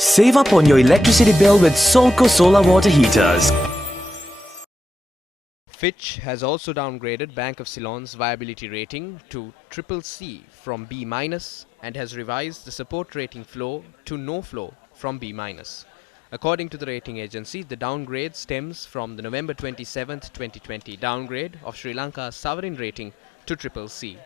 Save up on your electricity bill with Solco solar water heaters. Fitch has also downgraded Bank of Ceylon's viability rating to CCC from B- and has revised the support rating flow to no flow from B-. According to the rating agency, the downgrade stems from the November 27, 2020 downgrade of Sri Lanka's sovereign rating to CCC.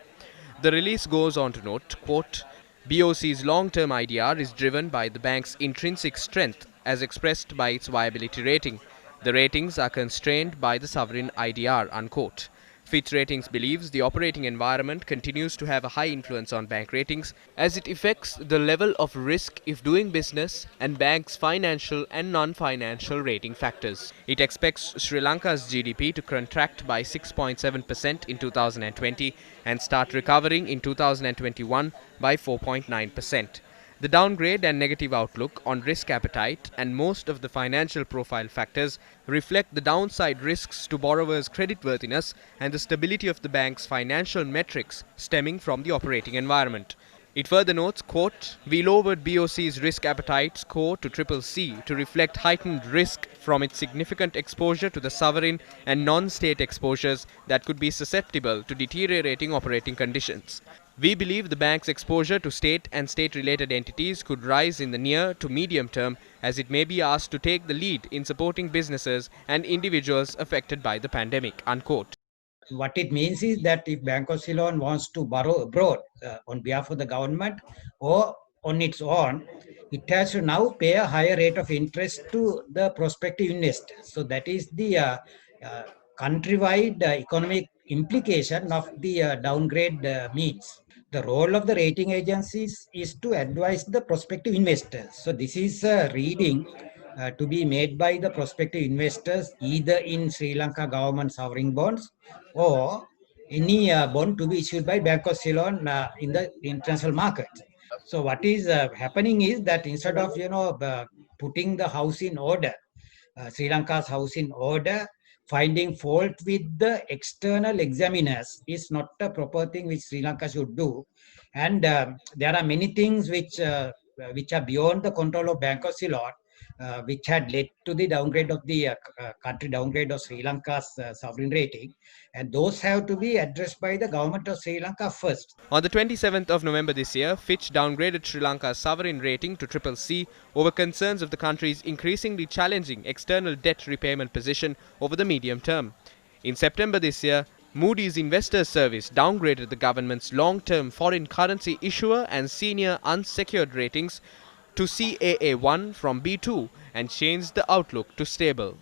The release goes on to note, quote, BOC's long-term IDR is driven by the bank's intrinsic strength as expressed by its viability rating. The ratings are constrained by the sovereign IDR, unquote. Fitch Ratings believes the operating environment continues to have a high influence on bank ratings as it affects the level of risk if doing business and banks' financial and non-financial rating factors. It expects Sri Lanka's GDP to contract by 6.7% in 2020 and start recovering in 2021 by 4.9%. The downgrade and negative outlook on risk appetite and most of the financial profile factors reflect the downside risks to borrowers' creditworthiness and the stability of the bank's financial metrics stemming from the operating environment. It further notes, quote, we lowered BOC's risk appetite score to CCC to reflect heightened risk from its significant exposure to the sovereign and non-state exposures that could be susceptible to deteriorating operating conditions. We believe the bank's exposure to state and state-related entities could rise in the near to medium term as it may be asked to take the lead in supporting businesses and individuals affected by the pandemic, unquote. What it means is that if Bank of Ceylon wants to borrow abroad on behalf of the government or on its own, it has to now pay a higher rate of interest to the prospective investors. So that is the countrywide economic implication of the downgrade means. The role of the rating agencies is to advise the prospective investors. So this is a reading to be made by the prospective investors either in Sri Lanka government sovereign bonds or any bond to be issued by Bank of Ceylon in the international market. So what is happening is that instead of putting the house in order, Sri Lanka's house in order, finding fault with the external examiners is not a proper thing which Sri Lanka should do. And there are many things which are beyond the control of Bank of Ceylon, which had led to the downgrade of the country downgrade of Sri Lanka's sovereign rating. And those have to be addressed by the government of Sri Lanka first. On the 27th of November this year, Fitch downgraded Sri Lanka's sovereign rating to CCC over concerns of the country's increasingly challenging external debt repayment position over the medium term. In September this year, Moody's Investors Service downgraded the government's long-term foreign currency issuer and senior unsecured ratings to CAA1 from B2 and changed the outlook to stable.